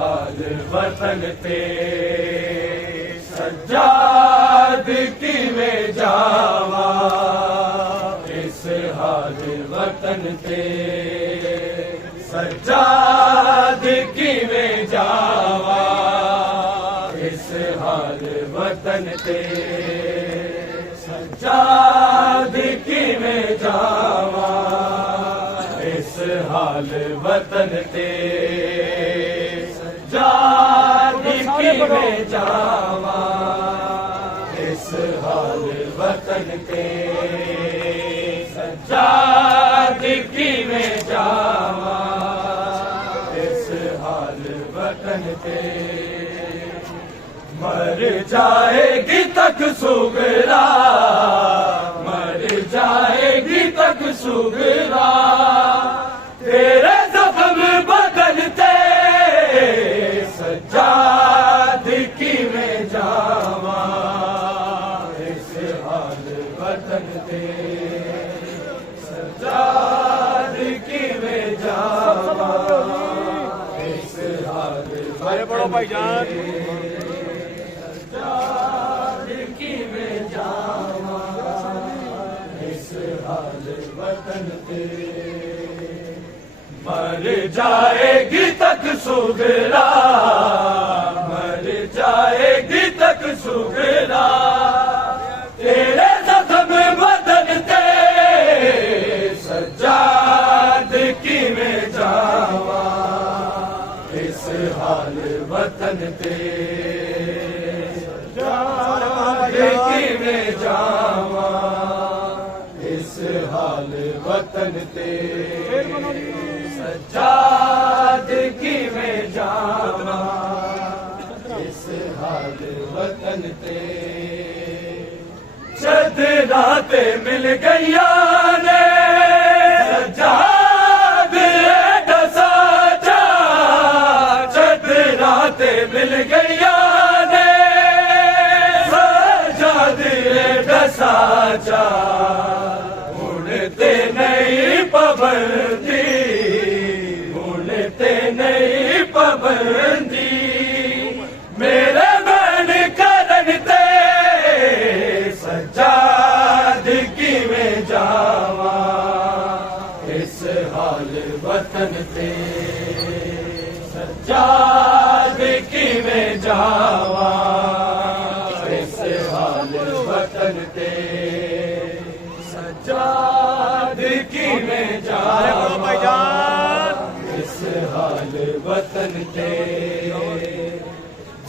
हाल वतन पे सज्जाद की में जावा, इस हाल वतन पे सज्जाद की में जावा, इस हाल वतन पे सज्जाद की में जावा, इस हाल वतन पे में जावा, इस हाल वतन के सज्जाद की में जावा, इस हाल वतन के मर जाएगी तक सुगरा, मर जाएगी तक सुगरा, तेरे जख्म बदलते सज्जाद की में जावा, इस हाल वतन पे सज्जाद की में जावा, इस हाल वतन पे सज्जाद की में जावा, इस हाल वतन पे मर जाएगी तक सुगरा, मर जाएगी तक सुगरा, तेरे जख्म बदलते सज्जाद की में जावा, इस हाल वतन पे सज्जाद की में जावा, इस हाल वतन पे सज्जाद की में जावा, इस हाल वतन पे चदराते मिल गया ने सज्जाद डसा जा, चदराते मिल गया ने सज्जाद डसा जा, उड़ते नहीं पाबंदी, नहीं पाबंदी, मेरे मन करते सज्जाद की में जावा, इस हाल वतन पे सज्जाद की में जावा, इस हाल वतन पे सज्जाद की में जावा, इस हाल वतन पे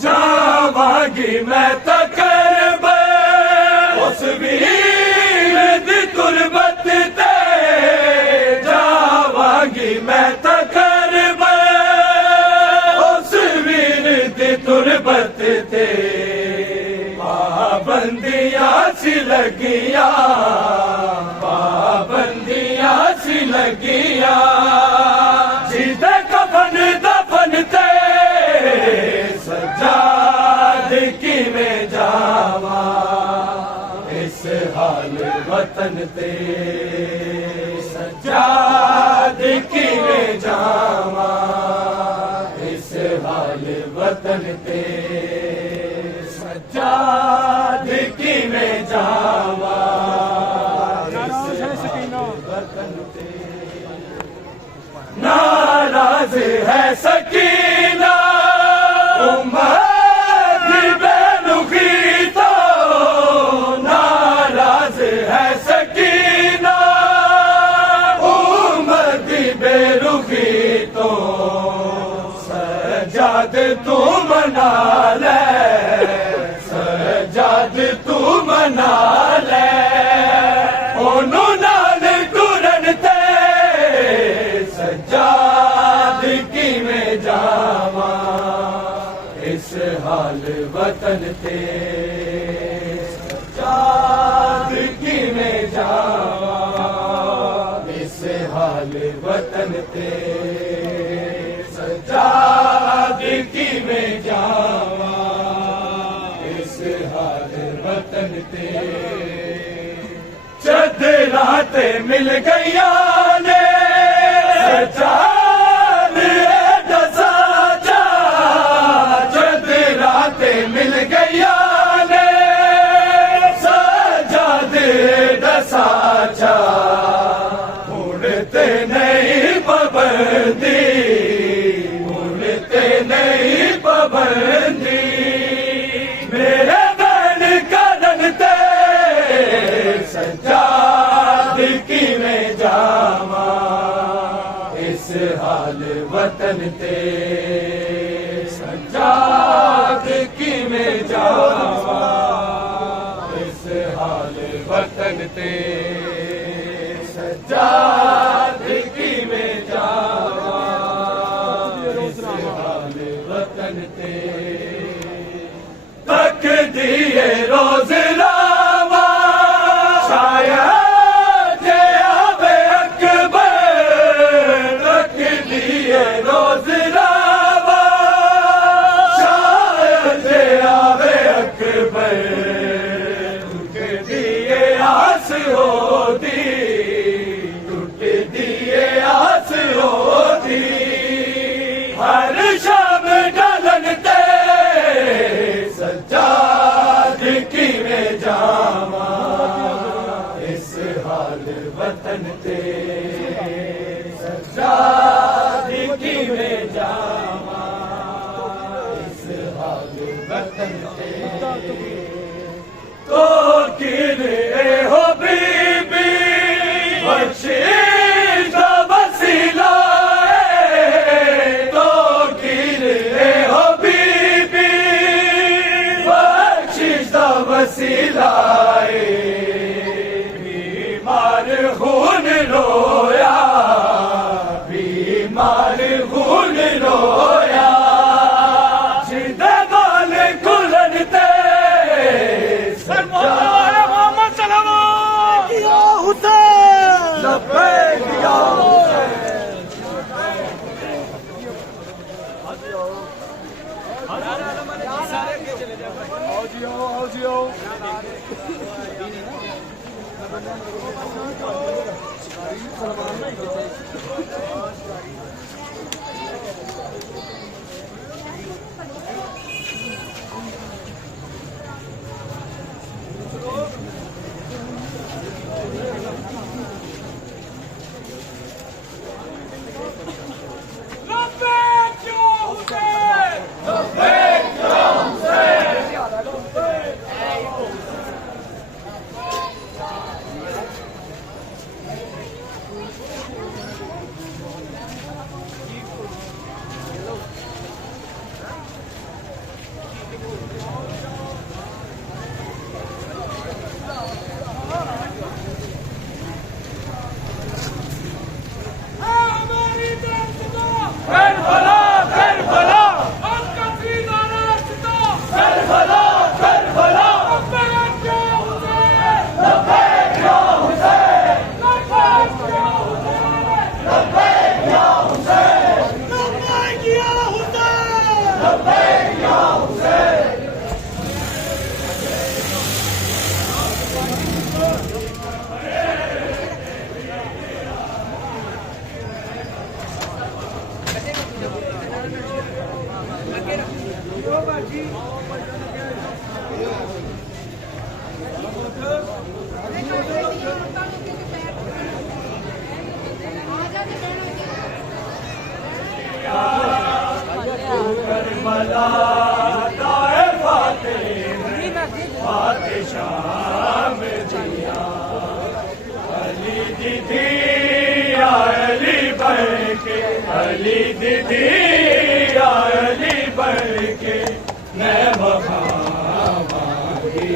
जावांगी मैं तकरब, उस वीर दी तुरबत ते जावांगी मैं तकरब, उस वीर दी तुरबत ते पाबंदियां सी लगिया, पाबंदियां सी लगिया, जिदे कफन दफन ते सज्जाद की में जावा, इस हाल वतन पे सज्जाद की में जावा, इस हाल वतन पे सज्जाद की में जावा, इस हाल वतन पे नाराज है सकीना उम्मत बेरुखी तो, नाराज है सकीना उम्मत बेरुखी तो, सज्जाद तू मना ले, सज्जाद तू मना ले, ओनू नाल टुरन ते सज्जाद की में जावा, इस हाल वतन पे सज्जाद की में जावा। ते सज्जाद किवें जावा इस हाल वतन ते चदरा ते मिल गईया ने सज्जाद दसा चा चदरा ते मिल गईया ने सज्जाद दसा चा उड़ते नहीं पाबंदी उड़ते नहीं पाबंदी मेरे बन करन ते सज्जाद किवें जावा इस हाल वतन ते सज्जाद किवें जावा इस हाल वतन ते सज्जाद किवें जावा इस हाल वतन ते तक दिए रोज रावा शायद आवे अकबर तक दिए रोज रावा शायद आवे अकबर टूट दिए आस होती टूट दिए आस होती हर शाम ढलन ते सज्जाद किवें जावा इस हाल वतन ते सज्जाद किवें जावा इस हाल वतन ते तो किरे हो बीबी बख्शिश दा वसीला तो किरे हो बीबी बख्शिश दा वसीला बीमार खून रोया बीमार खून रोया जिंदे बाल खुलन ते मोहम्मद सलाम या हुसैन लब्बैक या हुसैन आओ जी आओ जी आओ लब्बैक या हुसैन लब्बैक या हुसैन हमारी दर्शकों करबला करबला आपका सीधा रास्ता करबला करबला लब्बैक या हुसैन लब्बैक या हुसैन लब्बैक या हुसैन लब्बैक या हुसैन लब्बैक या हुसैन लब्बैक या हुसैन करबला दाए फाते शाम दिया अली दीदी अली बरके अली दीदी अली बरके मैं बखावांगी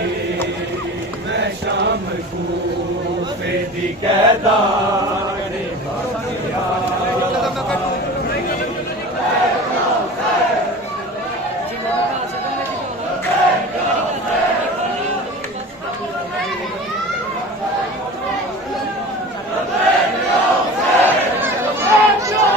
मैं शाम कूफे दी कैदा Action!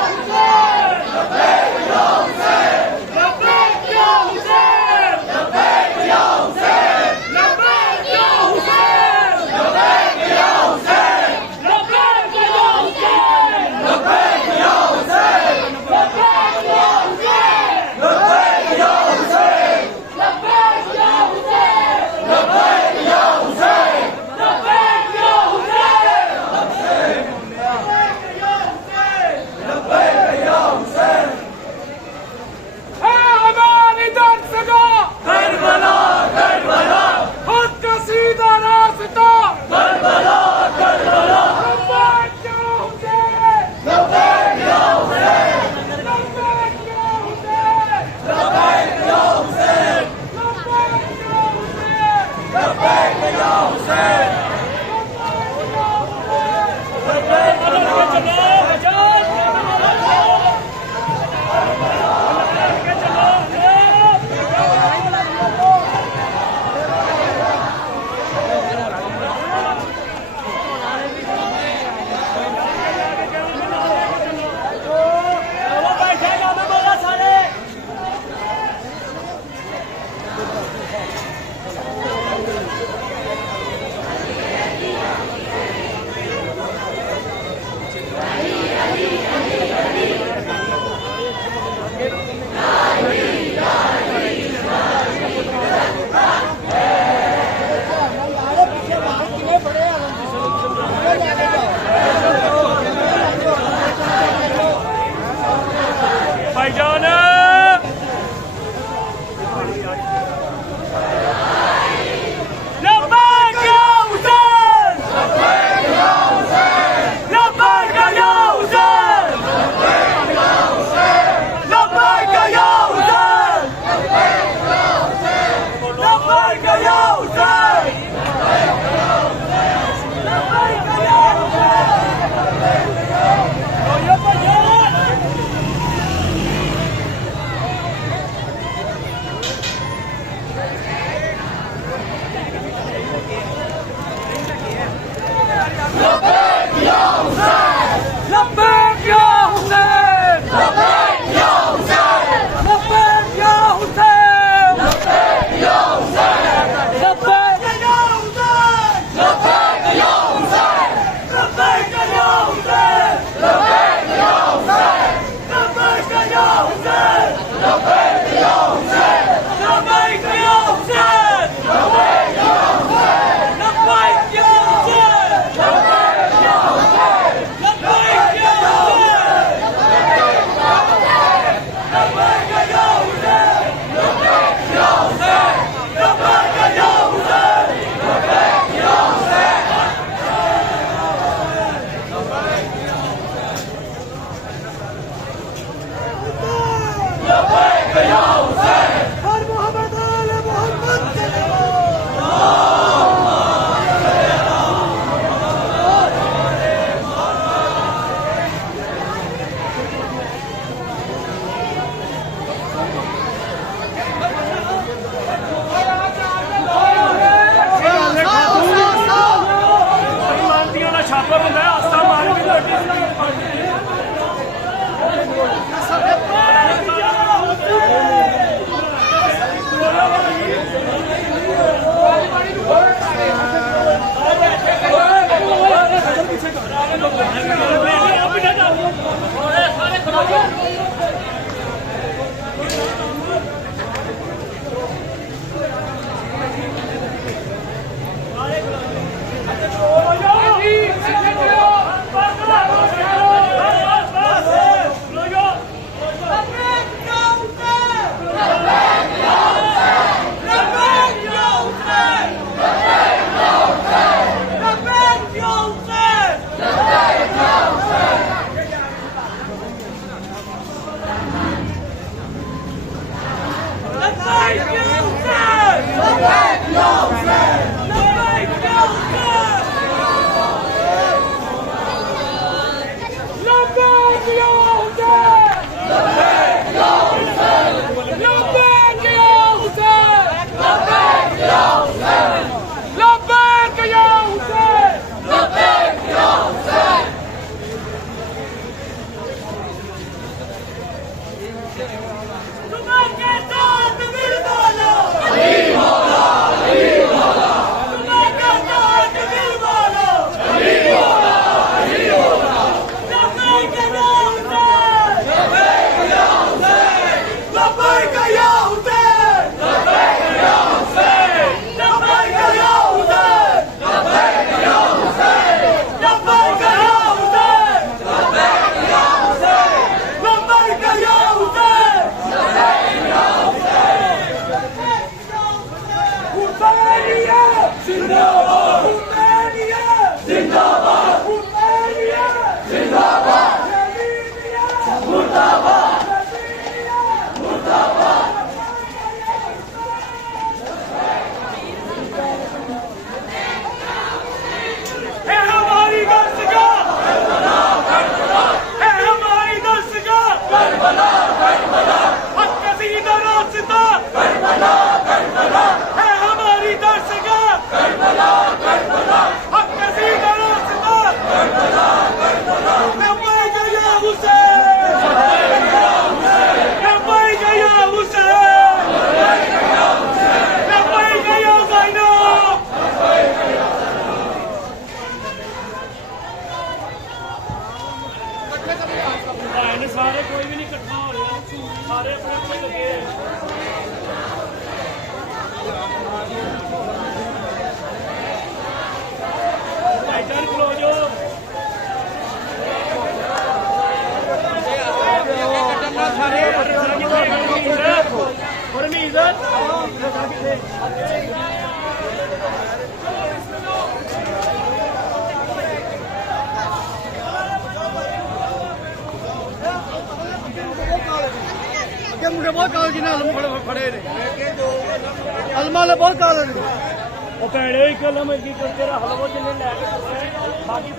لبيك يا حسين لبيك يا حسين لبيك يا حسين لبيك يا حسين لبيك يا حسين لبيك يا حسين لبيك يا حسين لبيك يا حسين لبيك يا حسين لبيك يا حسين لبيك يا حسين لبيك يا حسين لبيك يا ਸਾਰੇ ਕੋਈ ਵੀ ਨਹੀਂ ਇਕੱਠਾ ਹੋ ਰਿਹਾ ਸਾਰੇ ਆਪਣੇ ਆਪਣੇ ਲੱਗੇ ਭਾਈਚਾਰ ਖਲੋ ਜੋ ਸਾਰੇ ਪਰਮੀਤ ਅੱਗੇ ਮੁੰਡੇ ਬਹੁਤ ਕਾਲ ਜਿਹਨੇ ਹਲਮ ਫੜੇ ਨੇ ਹਲਮਾਂ ਵਾਲੇ ਬਹੁਤ ਕਾਲ ਨੇ ਉਹ ਭੈੜੇ ਇੱਕ ਲਮ ਕੀ ਕਰਕੇ ਹਲਵੋ ਜਿੰਨੇ ਲੈ ਕੇ ਬਾਕੀ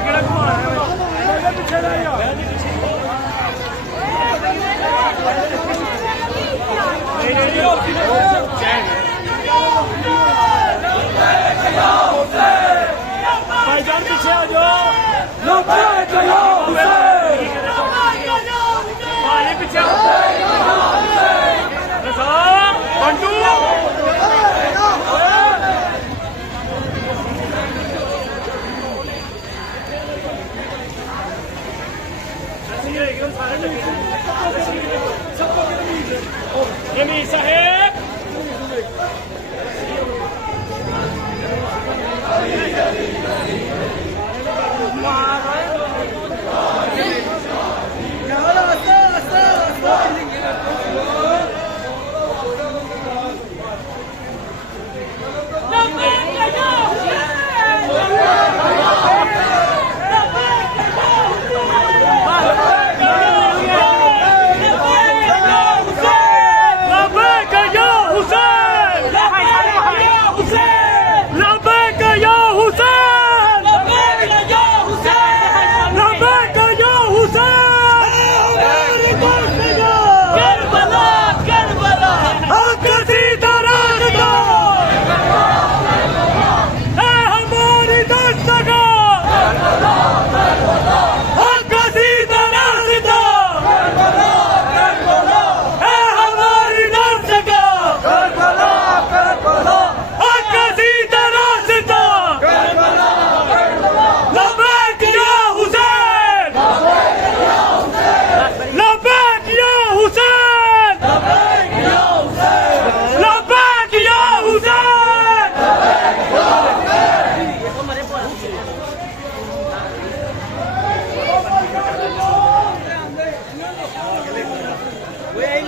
ਕਿਹੜਾ ਘੁਮਾਣਾ ਪਿੱਛੇ ਰਹਿ ਜਾ भाईजान पीछे आ जाओ भाई पीछे बंटू जमीर साहेब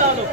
ला लो